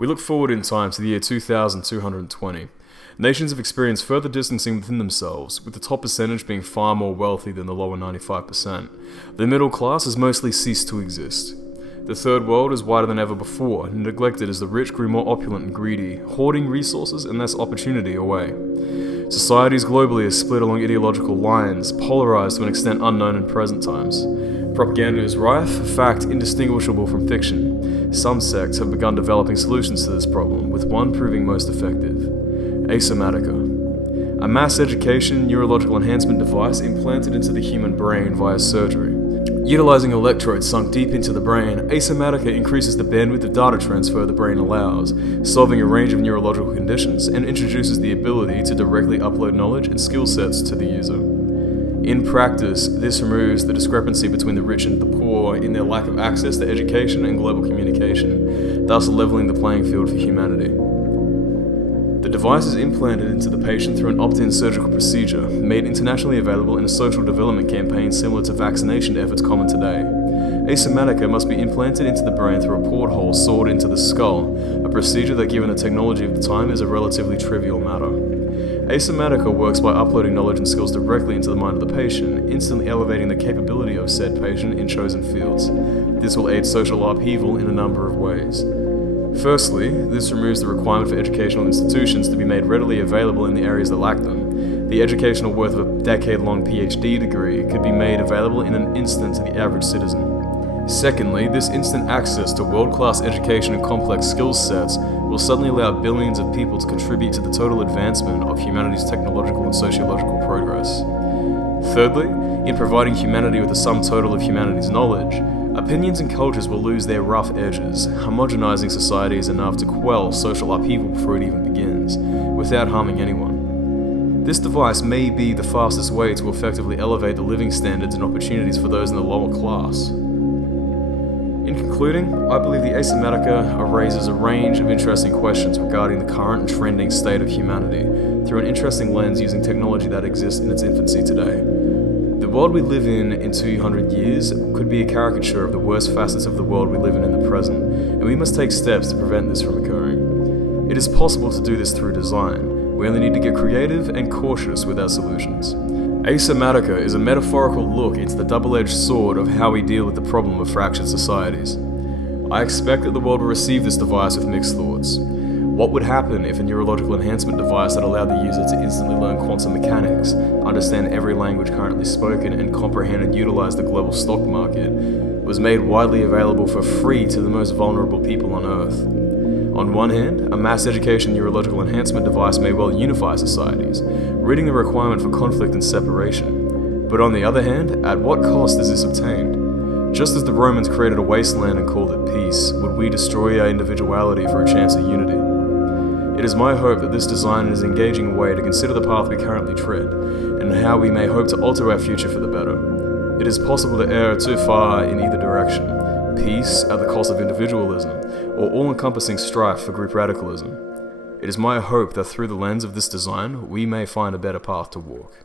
We look forward in time to the year 2220. Nations have experienced further distancing within themselves, with the top percentage being far more wealthy than the lower 95%. The middle class has mostly ceased to exist. The third world is wider than ever before, and neglected as the rich grew more opulent and greedy, hoarding resources and thus opportunity away. Societies globally are split along ideological lines, polarized to an extent unknown in present times. Propaganda is rife, fact indistinguishable from fiction. Some sects have begun developing solutions to this problem, with one proving most effective. ASOMATICA, a mass education neurological enhancement device implanted into the human brain via surgery. Utilizing electrodes sunk deep into the brain, ASOMATICA increases the bandwidth of data transfer the brain allows, solving a range of neurological conditions, and introduces the ability to directly upload knowledge and skill sets to the user. In practice, this removes the discrepancy between the rich and the poor in their lack of access to education and global communication, thus leveling the playing field for humanity. The device is implanted into the patient through an opt-in surgical procedure, made internationally available in a social development campaign similar to vaccination efforts common today. ASOMATICA must be implanted into the brain through a porthole sawed into the skull, a procedure that, given the technology of the time, is a relatively trivial matter. ASOMATICA works by uploading knowledge and skills directly into the mind of the patient, instantly elevating the capability of said patient in chosen fields. This will aid social upheaval in a number of ways. Firstly, this removes the requirement for educational institutions to be made readily available in the areas that lack them. The educational worth of a decade-long PhD degree could be made available in an instant to the average citizen. Secondly, this instant access to world-class education and complex skill sets will suddenly allow billions of people to contribute to the total advancement of humanity's technological and sociological progress. Thirdly, in providing humanity with the sum total of humanity's knowledge, opinions and cultures will lose their rough edges, homogenizing societies enough to quell social upheaval before it even begins, without harming anyone. This device may be the fastest way to effectively elevate the living standards and opportunities for those in the lower class. In concluding, I believe the ASOMATICA raises a range of interesting questions regarding the current and trending state of humanity through an interesting lens using technology that exists in its infancy today. The world we live in 200 years could be a caricature of the worst facets of the world we live in the present, and we must take steps to prevent this from occurring. It is possible to do this through design. We only need to get creative and cautious with our solutions. ASOMATICA is a metaphorical look into the double-edged sword of how we deal with the problem of fractured societies. I expect that the world will receive this device with mixed thoughts. What would happen if a neurological enhancement device that allowed the user to instantly learn quantum mechanics, understand every language currently spoken, and comprehend and utilize the global stock market was made widely available for free to the most vulnerable people on Earth? On one hand, a mass education neurological enhancement device may well unify societies, ridding the requirement for conflict and separation. But on the other hand, at what cost is this obtained? Just as the Romans created a wasteland and called it peace, would we destroy our individuality for a chance at unity? It is my hope that this design is an engaging way to consider the path we currently tread, and how we may hope to alter our future for the better. It is possible to err too far in either direction, peace at the cost of individualism, or all-encompassing strife for group radicalism. It is my hope that through the lens of this design, we may find a better path to walk.